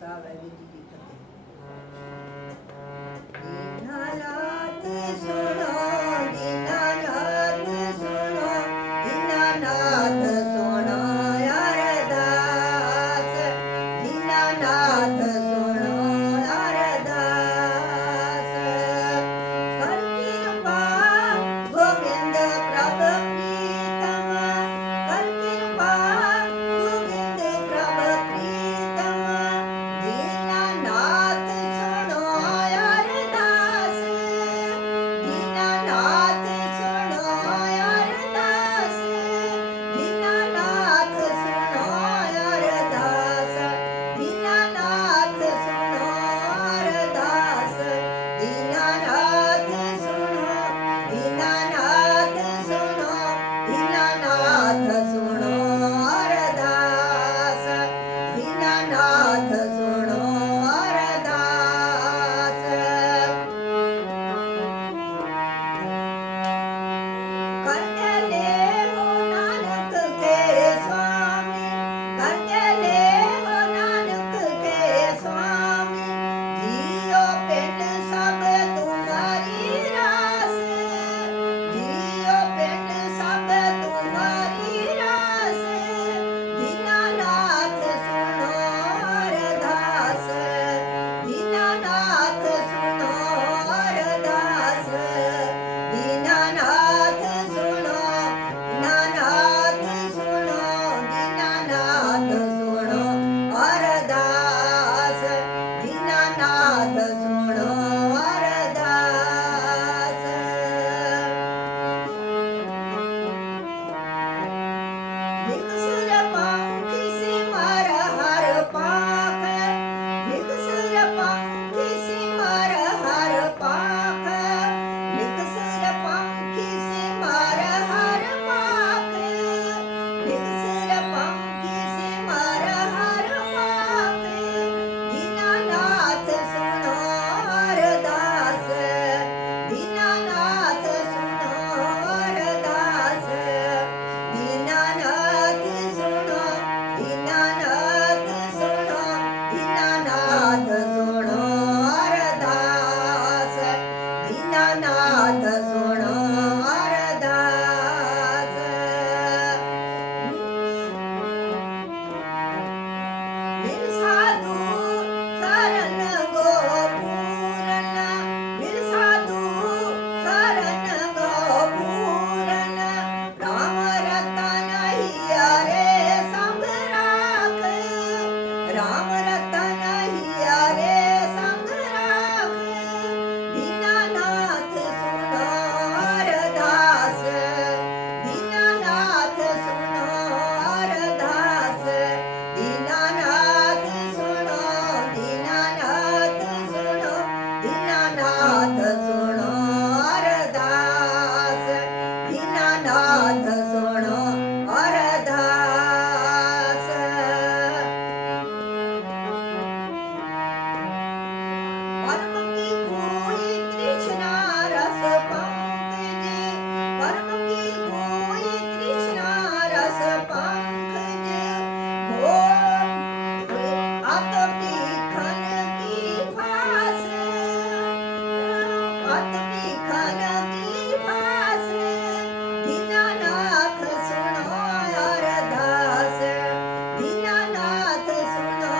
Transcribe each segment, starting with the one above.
ਖਾਲਸਾ ਵਾਹਿਗੁਰੂ ਜੀ ਕੀ ਫਤਿਹ। ਦੀਨਾਨਾਥ ਸੁਣੋ, ਦੀਨਾਨਾਥ ਸੁਣੋ, ਦੀਨਾਨਾਥ ਸੁਣੋ ਅਰਦਾਸ, ਦੀਨਾਨਾਥ ਸੁਣੋ ਅਰਦਾਸ। ਕਰ ਕਿਰਪਾ ਗੋਬਿੰਦ ਪ੍ਰਭ ਪ੍ਰੀਤਮ, ਕਰ ਕਿਰਪਾ ਗੋਬਿੰਦ ਪ੍ਰਭ ਪ੍ਰੀਤਮ, ਦੀਨਾਨਾਥ ਸੁਣੋ ਅਰਦਾਸ, ਦੀਨਾਨਾਥ ਸੁਣੋ ਅਰਦਾਸ, ਦੀਨਾਨਾਥ ਸੁਣੋ ਅਰਦਾਸ, ਦੀਨਾਨਾਥ ਸੁਣੋ ਅਰਦਾਸ, ਦੀਨਾਨਾਥ ਸੁਣੋ, ਦੀਨਾਨਾਥ ਸੁਣੋ, ਦੀਨਾਨਾਥ ਸੁਣੋ ਅਰਦਾਸ, ਦੀਨਾਨਾਥ ਸੁਣੋ ਅਰਦਾਸ। ਕਰ ਗਏ ਹੋ ਨਾਨਕ ਕੇ ਸੁਆਮੀ, ਕਰ ਗਏ ਹੋ ਨਾਨਕ ਕੇ ਸੁਆਮੀ, ਜੀਓ ਪਿੰਡ ਸਭ ਤੁਮਾਰੀ ਰਾਸ, ਜੀਓ ਪਿੰਡ ਸਭ ਤੁਮਾਰੀ ਰਾਸ, ਦੀਨਾਨਾਥ ਸੁਣੋ ਅਰਦਾਸ, ਦੀਨਾਨਾਥ ਸੁਣੋ ਅਰਦਾਸ, ਦੀਨਾਨਾਥ ਸੁਣੋ, ਦੀਨਾਨਾਥ ਸੁਣੋ, ਦੀਨਾਨਾਥ ਸੁਣੋ ਅਰਦਾਸ, ਦੀਨਾਨਾਥ ਸੁਣੋ ਅਰਦਾਸ। ਨਿਕਸਰ ਪੰਖੀ ਸਿਮਰ ਹਰ ਪਾਖ, ਨਿਕਸਰ ਪੰਖੀ ਸਿਮਰ ਹਰ ਪਾਖ, ਨਿਕਸਰ ਪੰਖੀ ਸਿਮਰ ਹਰ ਪਾਖ, ਨਿਕਸਰ ਪੰਖੀ ਸਿਮਰ ਹਰ ਪਾਖ, ਦੀਨਾਨਾਥ ਸੁਣੋ ਅਰਦਾਸ, ਦੀਨਾਨਾਥ ਸੁਣੋ ਅਰਦਾਸ, ਦੀਨਾਨਾਥ ਸੁਣੋ, ਦੀਨਾਨਾਥ ਸੁਣੋ, ਦੀਨਾਨਾਥ ਸੁਣੋ ਅਰਦਾਸ, ਦੀਨਾਨਾਥ ਸੁਣੋ ਅਰਦਾਸ। ਮਿਲ ਸਾਧੂ ਸਰਨ ਗੋ ਪੂਰਨ, ਮਿਲ ਸਾਧੂ ਸਰਨ ਗੋ ਪੂਰਨ, ਰਾਮ ਰਤਨ ਹਿਆਰੇ ਸੰਗ ਰਾਖ, ਰਾਮ ਰਤਨ ਹਿਆਰੇ ਸੰਗ ਰਾਖ, ਦੀਨਾਨਾਥ ਸੁਣੋ ਅਰਦਾਸ, ਦੀਨਾਨਾਥ ਸੁਣੋ ਅਰਦਾਸ, ਦੀਨਾਨਾਥ ਸੁਣੋ, ਦੀਨਾਨਾਥ ਸੁਣੋ, ਦੀਨਾਨਾਥ ਸੁਣੋ ਅਰਦਾਸ, ਦੀਨਾਨਾਥ ਸੁਣੋ ਅਰਦਾਸ। ਪਰਮ ਕੀ ਕੋਈ ਤ੍ਰਿਸ਼ਨਾ ਰਸ ਪੰਕਜ, ਪਰਮ ਕੀ ਕੋਈ ਤ੍ਰਿਸ਼ਨਾ ਰਸ ਪੰਕਜ, ਹੋ ਅਤ ਭੀਖਨ ਕੀ ਫਾਸ, ਅਤ ਭੀਖਨ ਕੀ ਫਾਸ, ਦੀਨਾਨਾਥ ਸੁਣੋ ਅਰਦਾਸ, ਦੀਨਾਨਾਥ ਸੁਣੋ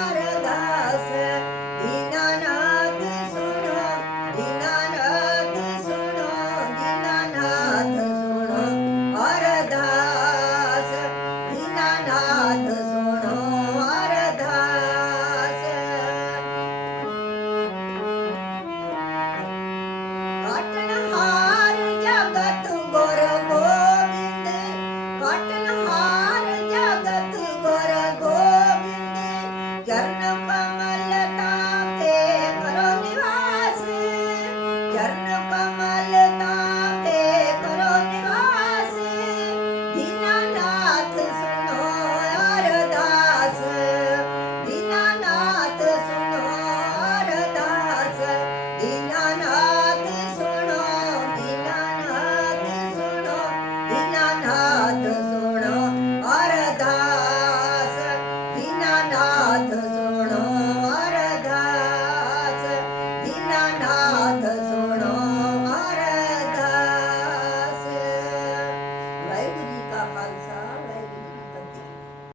ਅਰਦਾਸ, ਦੀਨਾਨਾਥ ਸੁਣੋ, ਦੀਨਾਨਾਥ ਸੁਣੋ, ਦੀਨਾਨਾਥ ਸੁਣੋ ਅਰਦਾਸ, ਦੀਨਾਨਾਥ ਸੁਣੋ ਅਰਦਾਸ। ਕਾਟਨਹਾਰ ਜਗਤ ਗੁਰ ਗੋਬਿੰਦ, ਕਾਟਨਹਾਰ ਜਗਤ ਗੁਰ ਗੋਬਿੰਦ, ਚਰਨ